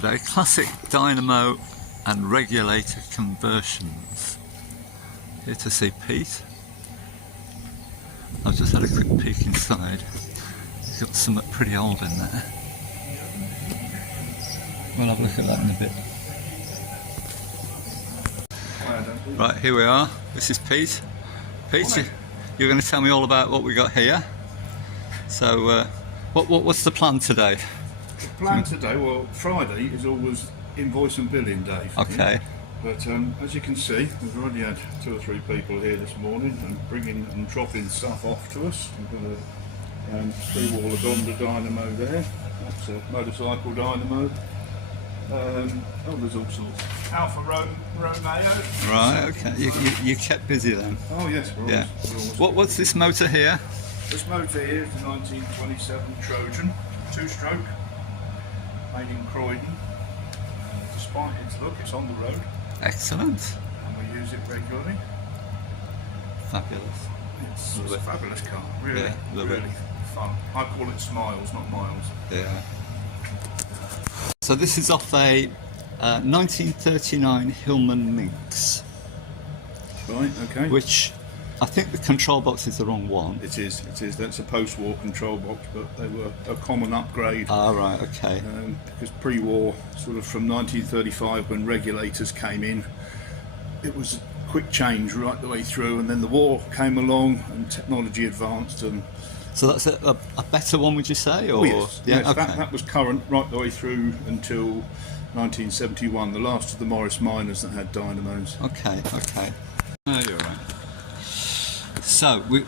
today, classic dynamo and regulator conversions. Here to see Pete. I've just had a quick peek inside. He's got something pretty old in there. We'll have a look at that in a bit. Right, here we are. This is Pete. Pete, you're going to tell me all about what we got here. So, what's the plan today? The plan today, well, Friday is always invoice and billing day. Okay. But as you can see, we've already had 2 or 3 people here this morning and bringing and dropping stuff off to us. We've got a three-wall Agonda Dynamo there. That's a motorcycle dynamo. Oh, there's all sorts. Alfa Romeo. Right. Okay. You kept busy then. Oh yes. Yeah. What's this motor here? This motor here is the 1927 Trojan, 2-stroke, made in Croydon. Despite its look, it's on the road. Excellent. And we use it regularly. Fabulous. It's a fabulous car. Really, yeah, really fun. I call it smiles, not miles. Yeah. So this is off a 1939 Hillman Minx. Right. Okay. Which I think the control box is the wrong one. It is. That's a post-war control box, but they were a common upgrade. Ah, right, okay. Because pre-war, sort of from 1935, when regulators came in, it was a quick change right the way through, and then the war came along and technology advanced. And so that's a better one, would you say? Or? Oh, yes. Yeah, yes, okay. That was current right the way through until 1971, the last of the Morris miners that had dynamos. Okay. Oh, you're right. So we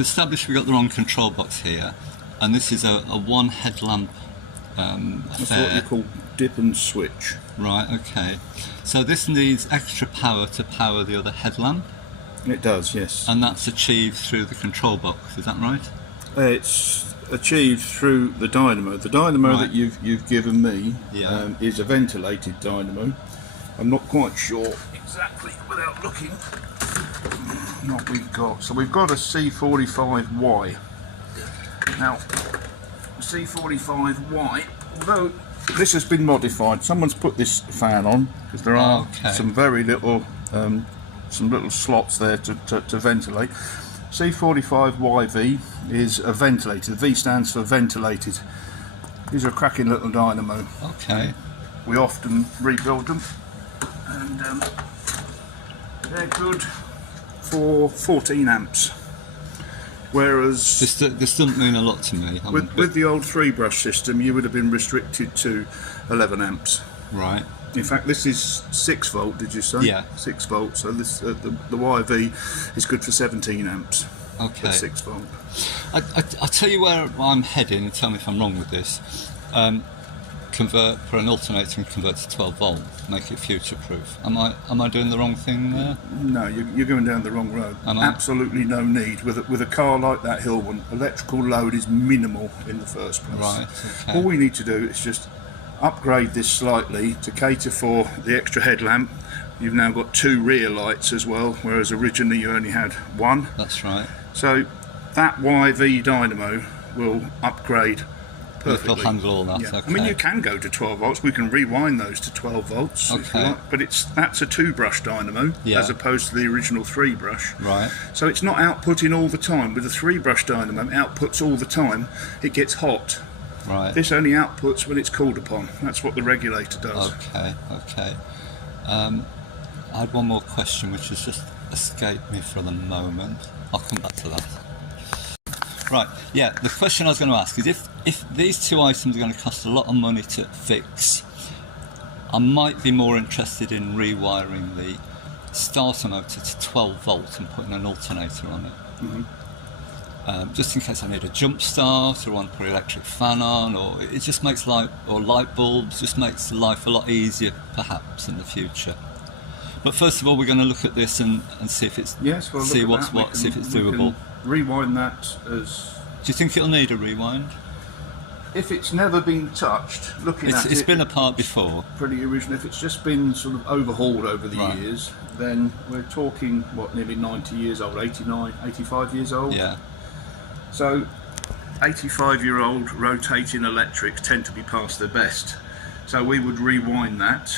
established we got the wrong control box here, and this is a one headlamp That's affair. what you call dip and switch. Right. Okay. So this needs extra power to power the other headlamp. It does, yes. And that's achieved through the control box. Is that right? It's achieved through the dynamo. The dynamo Right. that you've given me Yeah. is a ventilated dynamo. I'm not quite sure exactly without looking what we've got. So we've got a C45Y. Now, C45Y, although this has been modified, someone's put this fan on because there are some very little, some little slots there to ventilate. C45YV is a ventilator. The V stands for ventilated. These are a cracking little dynamo. Okay. We often rebuild them, and they're good for 14 amps. Whereas This doesn't mean a lot to me. with the old 3-brush system, you would have been restricted to 11 amps. Right. In fact, this is 6 volt. Did you say? Yeah. 6 volt. So this the YV is good for 17 amps. Okay. At 6 volt. I tell you where I'm heading, and tell me if I'm wrong with this. Put an alternator and convert to 12 volt, make it future proof. Am I doing the wrong thing there? No, you're going down the wrong road. Absolutely no need. With a car like that Hillman, electrical load is minimal in the first place. Right. Okay. All we need to do is just upgrade this slightly to cater for the extra headlamp. You've now got 2 rear lights as well, whereas originally you only had 1. That's right. So that YV dynamo will upgrade perfectly. It'll handle all that. Yeah. Okay. I mean, you can go to 12 volts. We can rewind those to 12 volts if you Okay. like, but that's a 2-brush dynamo as opposed to the original 3-brush. Right. So it's not outputting all the time. With a 3-brush dynamo, it outputs all the time. It gets hot. Right. This only outputs when it's called upon. That's what the regulator does. Okay. I had one more question which has just escaped me for the moment. I'll come back to that. Right, yeah, the question I was going to ask is if these 2 items are going to cost a lot of money to fix, I might be more interested in rewiring the starter motor to 12 volts and putting an alternator on it. Mm-hmm. Just in case I need a jump start or want to put an electric fan on, or it just makes light bulbs, just makes life a lot easier perhaps in the future. But first of all, we're going to look at this and see if it's see if it's doable. Rewind that as. Do you think it'll need a rewind? If it's never been touched, it's been apart before. Pretty original. If it's just been sort of overhauled over the years, then we're talking nearly 90 years old, 89, 85 years old. Yeah. So 85-year-old rotating electrics tend to be past their best. So we would rewind that,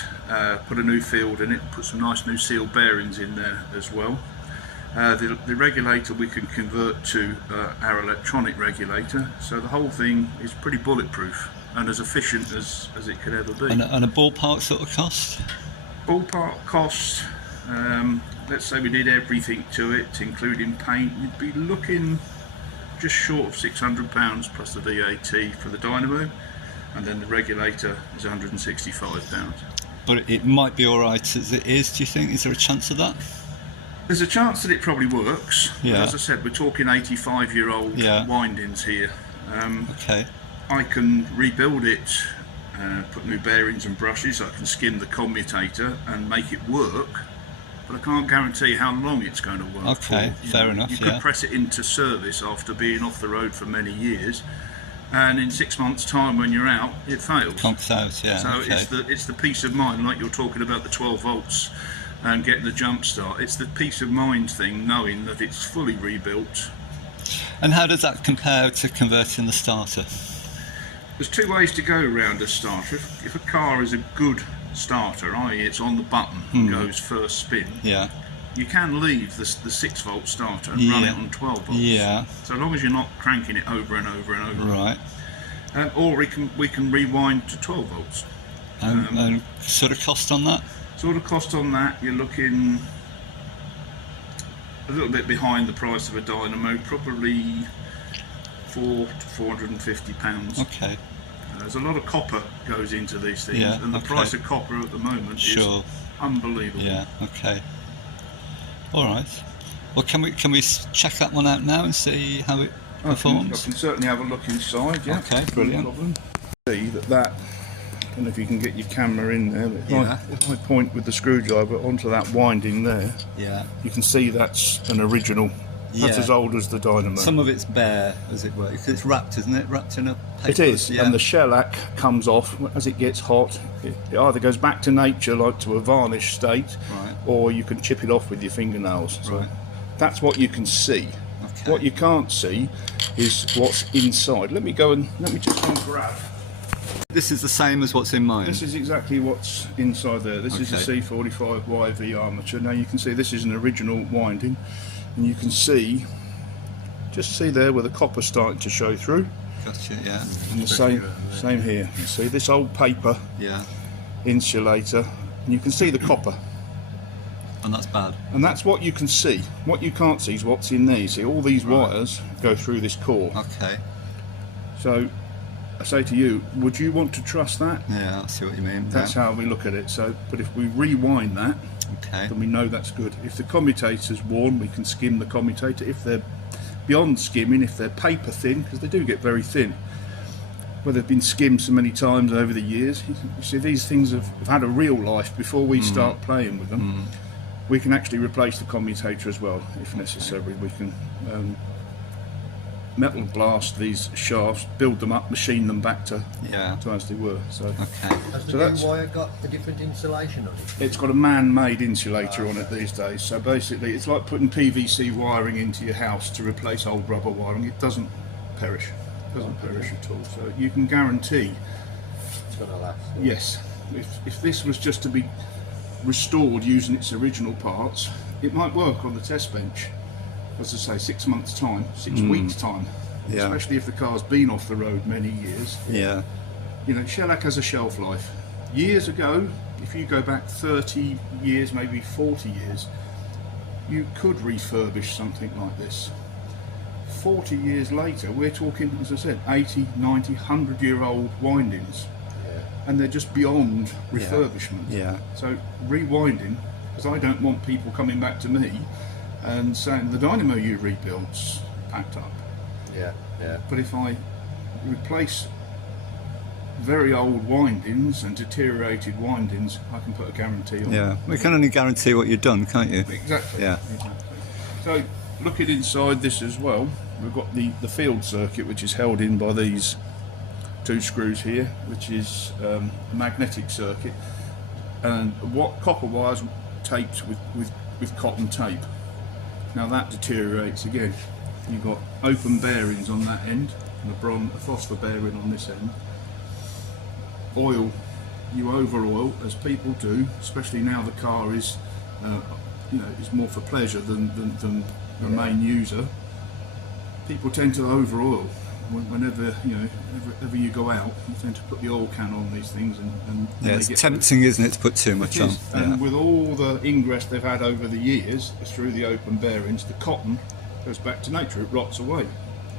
put a new field in it, put some nice new seal bearings in there as well. The regulator we can convert to our electronic regulator, so the whole thing is pretty bulletproof and as efficient as it could ever be. And a ballpark sort of cost? Ballpark cost, let's say we did everything to it, including paint, you'd be looking just short of £600 plus the VAT for the Dynamo, and then the regulator is £165. But it might be alright as it is, do you think? Is there a chance of that? There's a chance that it probably works. Yeah. But as I said, we're talking 85-year-old Yeah. windings here. Okay. I can rebuild it, put new bearings and brushes, I can skim the commutator and make it work, but I can't guarantee how long it's going to work Okay, for. fair enough, You yeah. could press it into service after being off the road for many years, and in 6 months' time when you're out, it fails. Conks out, yeah. So Okay. it's the peace of mind, like you're talking about the 12 volts and getting the jump start. It's the peace of mind thing, knowing that it's fully rebuilt. And how does that compare to converting the starter? There's two ways to go around a starter. If a car is a good starter, i.e. it's on the button and goes first spin, Yeah. you can leave the 6-volt starter and Yeah. run it on 12 volts. Yeah. So long as you're not cranking it over and over and over. Right. Or we can rewind to 12 volts. And sort of cost on that? Sort of cost on that, you're looking a little bit behind the price of a Dynamo, probably £400 to £450. Okay. There's a lot of copper goes into these things, Yeah, and the okay. price of copper at the moment Sure. is unbelievable. Yeah. Okay. All right. Well, can we check that one out now and see how it I performs? can certainly have a look inside. Yeah. Okay, No brilliant. problem. See that. I don't know if you can get your camera in there. But Yeah. if I point with the screwdriver onto that winding there, Yeah. you can see that's an original. That's Yeah. as old as the Dynamo. Some of it's bare, as it were. 'Cause it's wrapped, isn't it? Wrapped in a paper. It is, Yeah. and the shellac comes off as it gets hot. It either goes back to nature, like to a varnish state, Right. or you can chip it off with your fingernails. So Right. that's what you can see. Okay. What you can't see is what's inside. Let me just go and grab. This is the same as what's in mine. This is exactly what's inside there. This is a Okay. C45 YV armature. Now you can see this is an original winding, and you can see, just see there where the copper's starting to show through. Gotcha. Yeah. And the same here. You see this old paper Yeah. insulator, and you can see the copper. And that's bad. And that's what you can see. What you can't see is what's in there. You see all these wires go through this core. Okay. So I say to you, would you want to trust that? Yeah, I see what you mean. That's Yeah. how we look at it. So, but if we rewind that, Okay. then we know that's good. If the commutator's worn, we can skim the commutator. If they're beyond skimming, if they're paper thin, because they do get very thin, where they've been skimmed so many times over the years, you see these things have had a real life before we start playing with them. We can actually replace the commutator as well, if necessary. We can metal blast these shafts, build them up, machine them back to Yeah. as they were. So Okay. Has the So new that's- wire got a different insulation on it? it's got a man-made insulator on it these days. So basically, it's like putting PVC wiring into your house to replace old rubber wiring. It doesn't perish. It doesn't perish at all. So you can guarantee, It's going to last. yes, if this was just to be restored using its original parts, it might work on the test bench. As I say, 6 months' time, 6 weeks' time. Yeah. Especially if the car's been off the road many years. Yeah. You know, shellac has a shelf life. Years ago, if you go back 30 years, maybe 40 years, you could refurbish something like this. 40 years later, we're talking, as I said, 80, 90, 100-year-old windings. Yeah. And they're just beyond refurbishment. Yeah. So rewinding, because I don't want people coming back to me and saying the Dynamo you rebuilt's packed up. Yeah, yeah. But if I replace very old windings and deteriorated windings, I can put a guarantee on. Yeah. We can only guarantee what you've done, can't you? Exactly. Yeah. Exactly. So looking inside this as well, we've got the field circuit, which is held in by these two screws here, which is a magnetic circuit, and what copper wires taped with cotton tape. Now that deteriorates again. You've got open bearings on that end, and a phosphor bearing on this end. Oil you over oil, as people do, especially now the car is, you know, is more for pleasure than the main user. People tend to over oil. Whenever, you know, whenever you go out, you tend to put the oil can on these things, and Yeah, it's tempting, isn't it, to put too much on? And with all the ingress they've had over the years through the open bearings, the cotton goes back to nature, it rots away,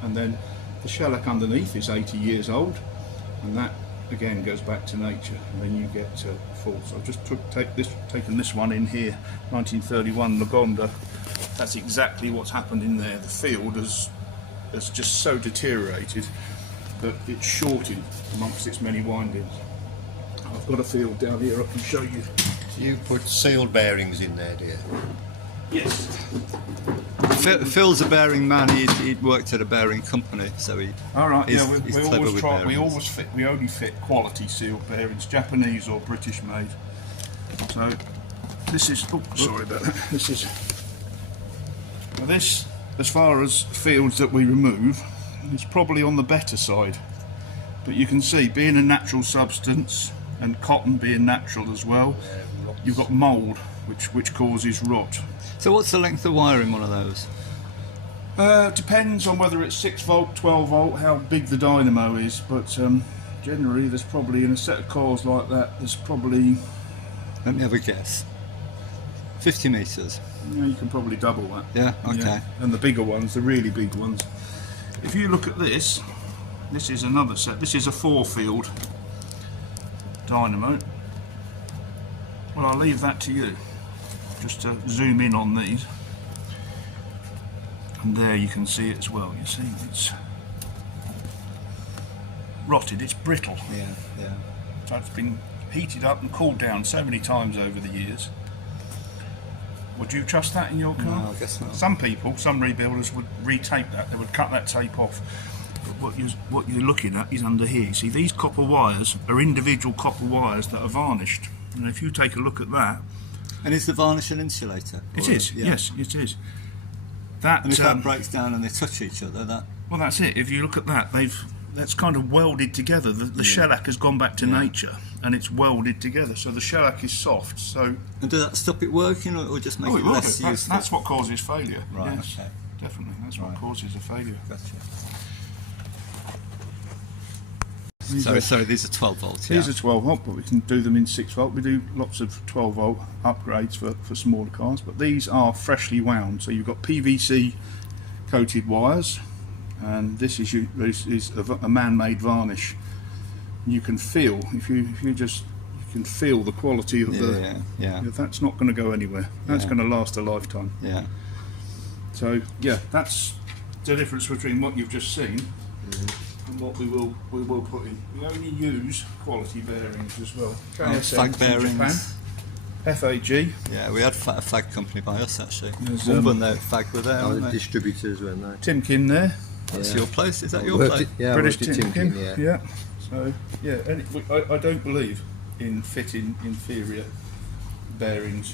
and then the shellac underneath is 80 years old, and that again goes back to nature, and then you get faults. So I've just taken this one in here, 1931 Lagonda. That's exactly what's happened in there. The field has just so deteriorated that it's shorted amongst its many windings. I've got a field down here I can show you. You put sealed bearings in there, do you? Yes. Phil's a bearing man. He'd worked at a bearing company, so he. All right. He's, Yeah, he's we clever always with try. We bearings. always fit. We only fit quality sealed bearings, Japanese or British made. So this is. Oh, sorry about that. This is. Now this, as far as fields that we remove, is probably on the better side. But you can see, being a natural substance and cotton being natural as well, you've got mould, which causes rot. So what's the length of wire in one of those? Depends on whether it's 6 volt, 12 volt, how big the dynamo is, but generally there's probably, in a set of cars like that, there's probably, Let me have a guess. 50 metres. you know, you can probably double that. Yeah, okay. Yeah. And the bigger ones, the really big ones. If you look at this is another set. This is a 4-field dynamo. Well, I'll leave that to you, just to zoom in on these. And there you can see it as well. You see, it's rotted, it's brittle. Yeah. So it's been heated up and cooled down so many times over the years. Would you trust that in your car? No, I guess not. Some people, some rebuilders would re-tape that. They would cut that tape off. But what you're looking at is under here. See, these copper wires are individual copper wires that are varnished. And if you take a look at that, And is the varnish an insulator? it Or- is. yeah. Yes, it is. That. And if that breaks down and they touch each other, that. Well, that's it. If you look at that, that's kind of welded together. The shellac has gone back to nature, and it's welded together. So the shellac is soft. So And does that stop it working, or just make it less useful? that's what causes failure. Right, Yes, okay. definitely. That's what causes a failure. Gotcha. These Sorry, these are 12 volts. These yeah. are 12 volt, but we can do them in 6 volt. We do lots of 12 volt upgrades for smaller cars, but these are freshly wound. So you've got PVC coated wires, and this is a man-made varnish. You can feel, if you can feel the quality of Yeah. That's not going to go anywhere. That's going to last a lifetime. Yeah. So yeah, that's the difference between what you've just seen and what we will put in. We only use quality bearings as well. Flag bearings. FAG. Yeah, we had a flag company by us actually. There's, When the flag were there, Oh, weren't the they? distributors, weren't they? Timkin there. That's your place. Is that your Worked place? it- yeah, British worked at Timkin. yeah. So yeah, I don't believe in fitting inferior bearings.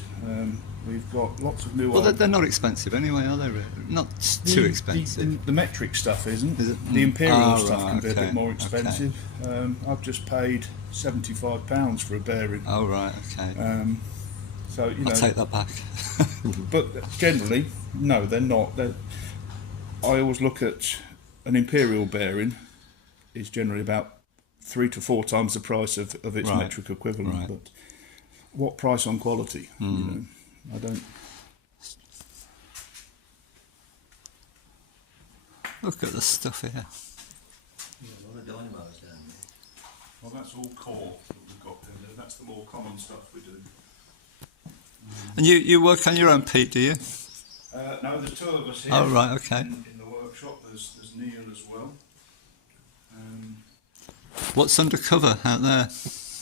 We've got lots of new. Well, they're not expensive anyway, are they? Really? Not too expensive. The metric stuff isn't. Is it? The imperial Ah, stuff right, can be a okay, bit more okay. expensive. I've just paid £75 for a bearing. Oh right, okay. So you know, I'll take that back. but generally, no, they're not. I always look at an imperial bearing is generally about 3 to 4 times the price of its Right. metric equivalent. Right. But what price on quality? You know, I don't. Look at the stuff here. Well, that's all core that we've got in there. That's the more common stuff we do. And you work on your own, Pete, do you? No, there's 2 of us here. Oh right, okay. In the workshop, there's Neil as well. What's under cover out there?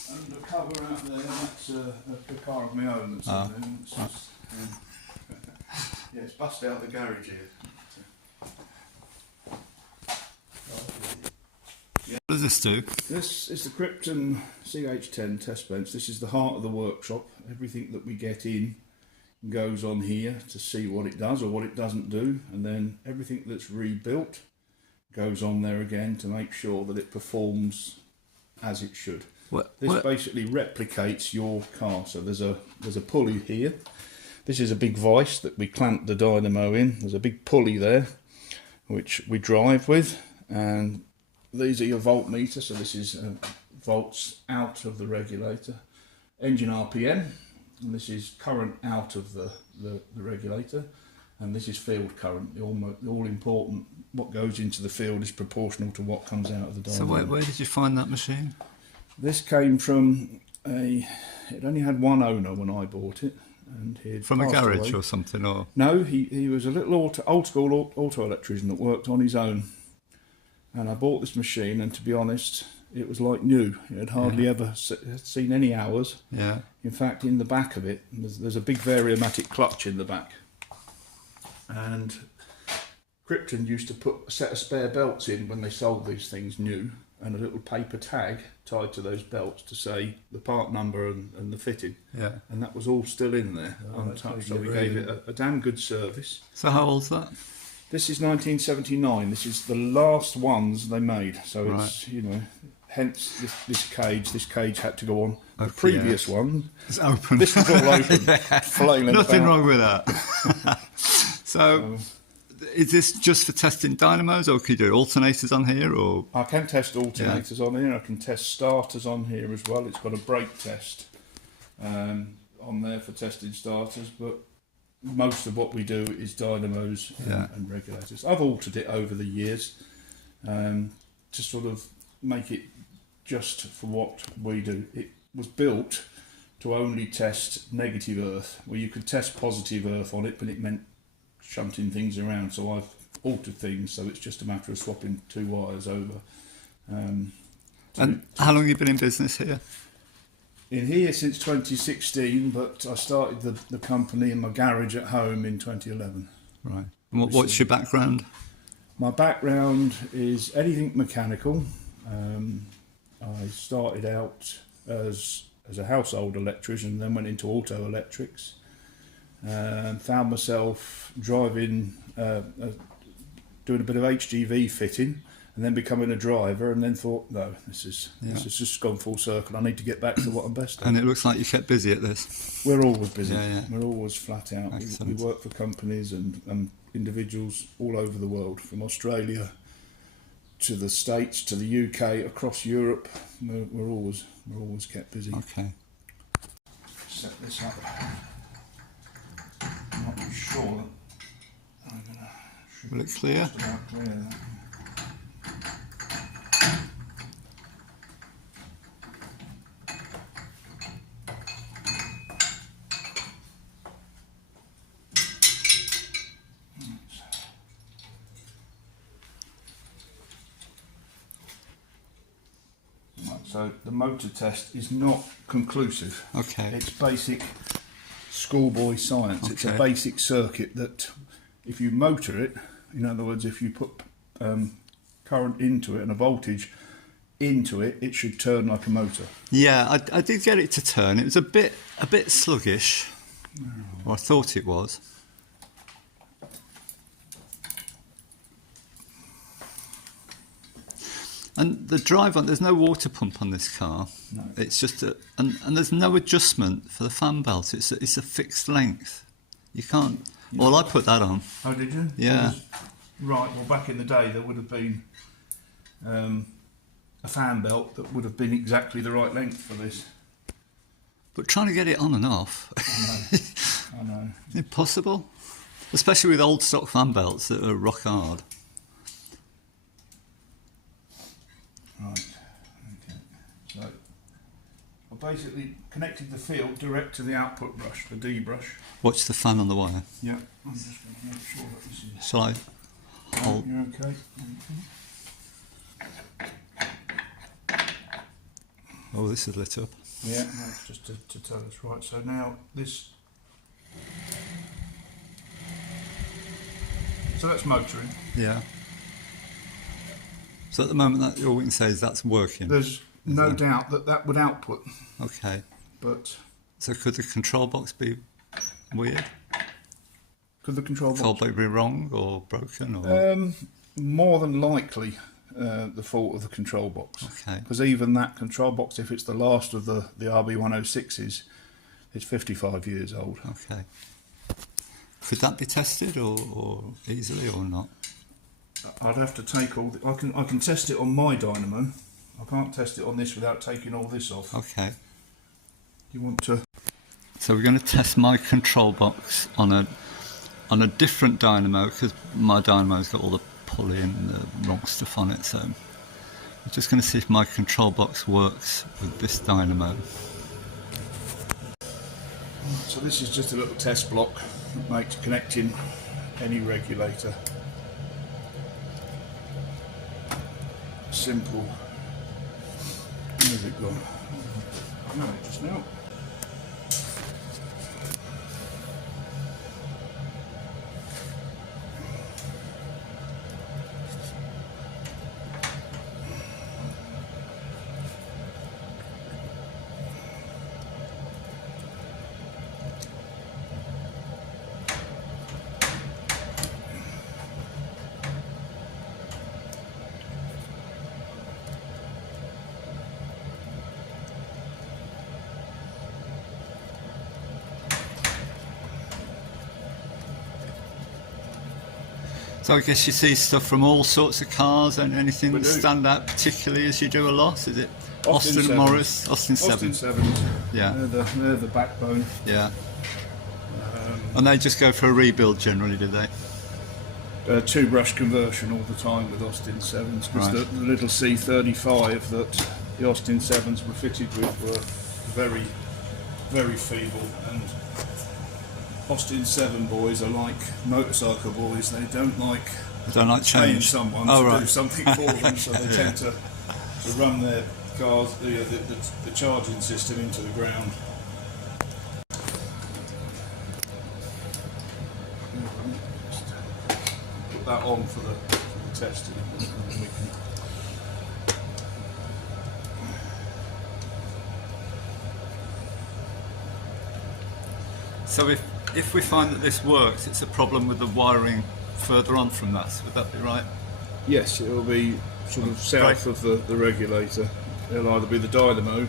Undercover out there, that's a car of my own that's in there. It's just, yeah, it's bust out the garage here. What does this do? This is the Krypton CH10 test bench. This is the heart of the workshop. Everything that we get in goes on here to see what it does or what it doesn't do, and then everything that's rebuilt goes on there again to make sure that it performs as it should. What? Basically replicates your car. So there's a pulley here. This is a big vise that we clamp the dynamo in. There's a big pulley there, which we drive with, and these are your voltmeter. So this is volts out of the regulator, engine RPM, and this is current out of the regulator, and this is field current. The all important, what goes into the field is proportional to what comes out of the dynamo. So where did you find that machine? This came from it only had one owner when I bought it, and he From a garage or something, or? No, he was a little old school auto electrician that worked on his own, and I bought this machine, and to be honest, it was like new. It had hardly ever seen any hours. Yeah. In fact, in the back of it, there's a big variomatic clutch in the back, and Krypton used to put a set of spare belts in when they sold these things new, and a little paper tag tied to those belts to say the part number and the fitting. Yeah. And that was all still in there, untouched. So we gave it a damn good service. So how old's that? This is 1979. This is the last ones they made. So it's, you know, hence this cage had to go on. The previous one, it's open. This was all open, flailing Nothing about. wrong with that. So, is this just for testing dynamos, or can you do alternators on here, or? I can test alternators on here. I can test starters on here as well. It's got a brake test on there for testing starters, but most of what we do is dynamos and regulators. I've altered it over the years to sort of make it just for what we do. It was built to only test negative earth, where you could test positive earth on it, but it meant shunting things around. So I've altered things, so it's just a matter of swapping two wires over. And how long have you been in business here? In here since 2016, but I started the company in my garage at home in 2011. Right. And what's your background? My background is anything mechanical. I started out as a household electrician, then went into auto electrics. Found myself driving, doing a bit of HGV fitting, and then becoming a driver, and then thought, no, this has just gone full circle. I need to get back to what I'm best at. And it looks like you kept busy at this. We're always busy. Yeah. We're always flat out. We work for companies and individuals all over the world, from Australia to the States to the UK, across Europe. We're always kept busy. Okay. Set this up. I'm not too sure that I'm going to... Will it clear? Just about clear that. So the motor test is not conclusive. Okay. It's basic schoolboy science. Okay. It's a basic circuit that if you motor it, in other words, if you put current into it and a voltage into it, it should turn like a motor. Yeah, I did get it to turn. It was a bit sluggish. Or I thought it was. And the drive on, there's no water pump on this car. No. It's just and there's no adjustment for the fan belt. It's a fixed length. You can't. Well, I put that on. Oh, did you? Yeah. Right. Well, back in the day, there would have been a fan belt that would have been exactly the right length for this. But trying to get it on and off, I know. impossible. Especially with old stock fan belts that are rock hard. Right, okay. So I basically connected the field direct to the output brush, the D brush. Watch the fan on the wire. Yeah. I'm just going to make sure that this is... Shall I hold? You're okay? Oh, this is lit up. Yeah, that's just to tell us. Right, so now this... So that's motoring. Yeah. So at the moment, all we can say is that's working. There's no doubt that would output, Okay. but... So could the control box be weird? Could the control box... Control box be wrong or broken? Or more than likely. the fault of the control box. Okay. Because even that control box, if it's the last of the RB106s, it's 55 years old. Okay. Could that be tested or easily or not? I'd have to take all. I can test it on my Dynamo. I can't test it on this without taking all this off. Okay. You want to? So we're going to test my control box on a different Dynamo, because my Dynamo's got all the pulley and the wrong stuff on it. So I'm just going to see if my control box works with this Dynamo. So this is just a little test block that makes connecting any regulator simple. Where's it gone? No, just now. So I guess you see stuff from all sorts of cars, and anything We that do. stand out particularly as you do a lot? Is it Austin Austin Sevens. Morris? Austin Austin 7? 7s. Yeah. They're the backbone. Yeah. And they just go for a rebuild generally, do they? Two brush conversion all the time with Austin 7s, because Right. the little C35 that the Austin 7s were fitted with were very, very feeble, and Austin 7 boys are like motorcycle boys. They don't like I don't like paying change. someone Oh, to right. do something for them, so they tend to run their cars, the charging system into the ground. Put that on for the testing, and then we can. So if we find that this works, it's a problem with the wiring further on from that. Would that be right? Yes, it will be sort of south of the regulator. It'll either be the dynamo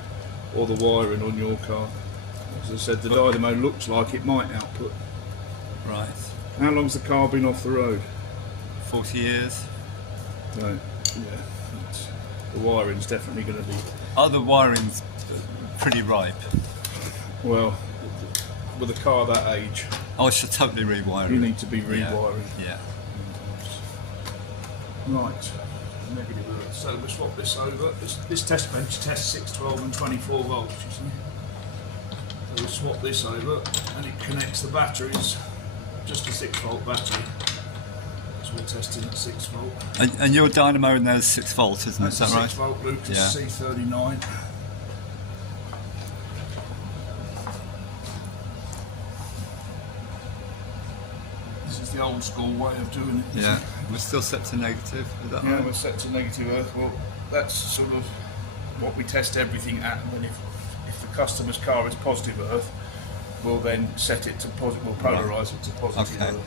or the wiring on your car. As I said, the dynamo looks like it might output. Right. How long's the car been off the road? 40 years. No. Yeah. The wiring's definitely going to be. Oh, the wiring's pretty ripe. Well, with a car that age, Oh, I should totally rewire you it. need to be rewiring. Yeah. Right. Negative alert. So we swap this over. This test bench tests 6, 12 and 24 volts, you see. So we swap this over and it connects the batteries, just a 6 volt battery. So we're testing at 6 volt. And your dynamo in there's 6 volts, isn't it? Is That's that a right? 6 volt Lucas Yeah. C39. This is the old school way of doing it. Yeah. We're still set to negative. Is that Yeah, right? we're set to negative earth. Well, that's sort of what we test everything at, and then if the customer's car is positive earth, we'll then set it to positive. We'll polarise it to positive Okay. earth.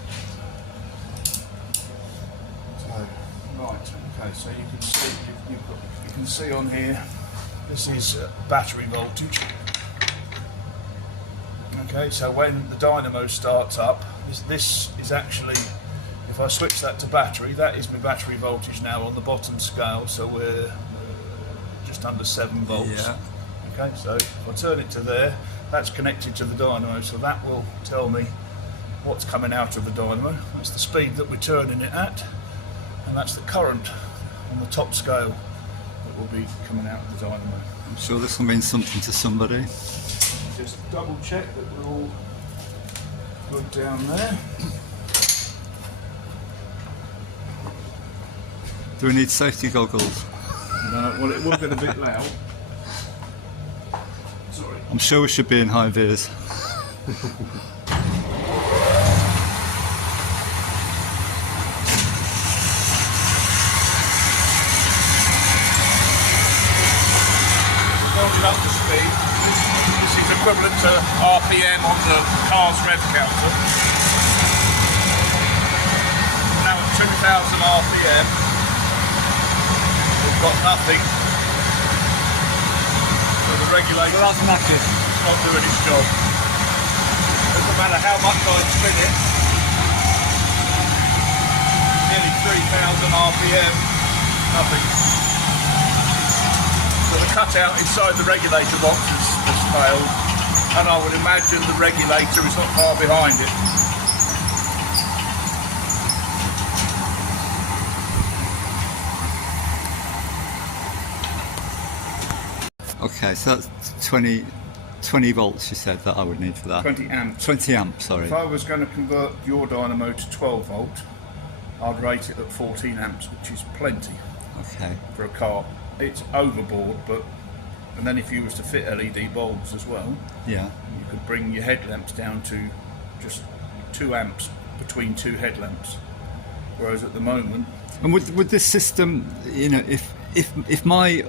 So, right. Okay. So you can see you can see on here. This is battery voltage. Okay. So when the dynamo starts up, this is actually. If I switch that to battery, that is my battery voltage now on the bottom scale, so we're just under 7 volts. Yeah. Okay, so if I turn it to there, that's connected to the dynamo, so that will tell me what's coming out of the dynamo. That's the speed that we're turning it at, and that's the current on the top scale that will be coming out of the dynamo. I'm sure this will mean something to somebody. Just double check that we're all good down there. Do we need safety goggles? No, well, it will get a bit loud. Sorry. I'm sure we should be in high vis. Hold it up to speed. This is equivalent to RPM on the car's rev counter. Now at 2000 RPM. got nothing. So the regulator Well, that's knackered. is not doing its job. Doesn't matter how much I spin it. Nearly 3,000 RPM, nothing. So the cutout inside the regulator box has failed, and I would imagine the regulator is not far behind it. Okay, so that's 20 volts you said that I would need for that. 20 amps. 20 amps, sorry. If I was going to convert your dynamo to 12 volt, I'd rate it at 14 amps, which is plenty Okay. for a car. It's overboard, but and then if you was to fit LED bulbs as well, Yeah. you could bring your headlamps down to just 2 amps between 2 headlamps. Whereas at the moment, And would this system, you know, if my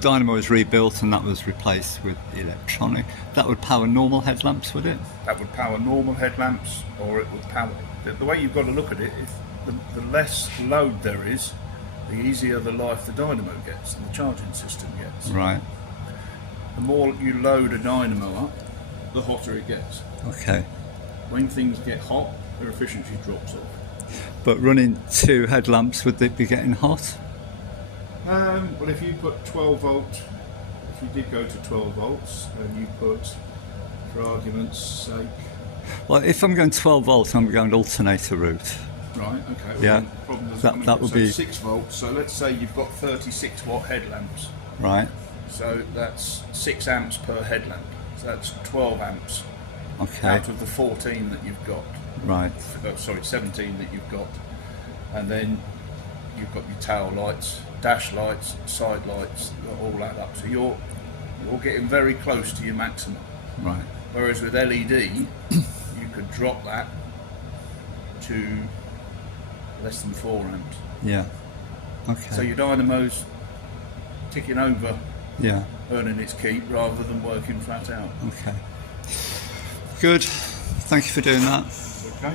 Dynamo was rebuilt and that was replaced with electronic, that would power normal headlamps, would it? that would power normal headlamps, or it would power. The way you've got to look at it, if the less load there is, the easier the life the dynamo gets and the charging system gets. Right. The more you load a dynamo up, the hotter it gets. Okay. When things get hot, their efficiency drops off. But running 2 headlamps, would they be getting hot? Well, if you put 12 volt, if you did go to 12 volts, and you put, for argument's sake, Well, if I'm going 12 volts, I'm going alternator route. right, okay, well, Yeah, the problem is that would be 6 volts. So let's say you've got 36 watt headlamps. right. So that's 6 amps per headlamp. So that's 12 amps Okay. out of the 14 that you've got. Right. Oh, sorry, 17 that you've got. And then you've got your tail lights, dash lights, side lights, that all add up. So you're getting very close to your maximum. Right. Whereas with LED, you could drop that to less than 4 amps. Yeah. Okay. So your dynamo's ticking over, yeah. earning its keep rather than working flat out. Okay. Good. Thank you for doing that. Okay.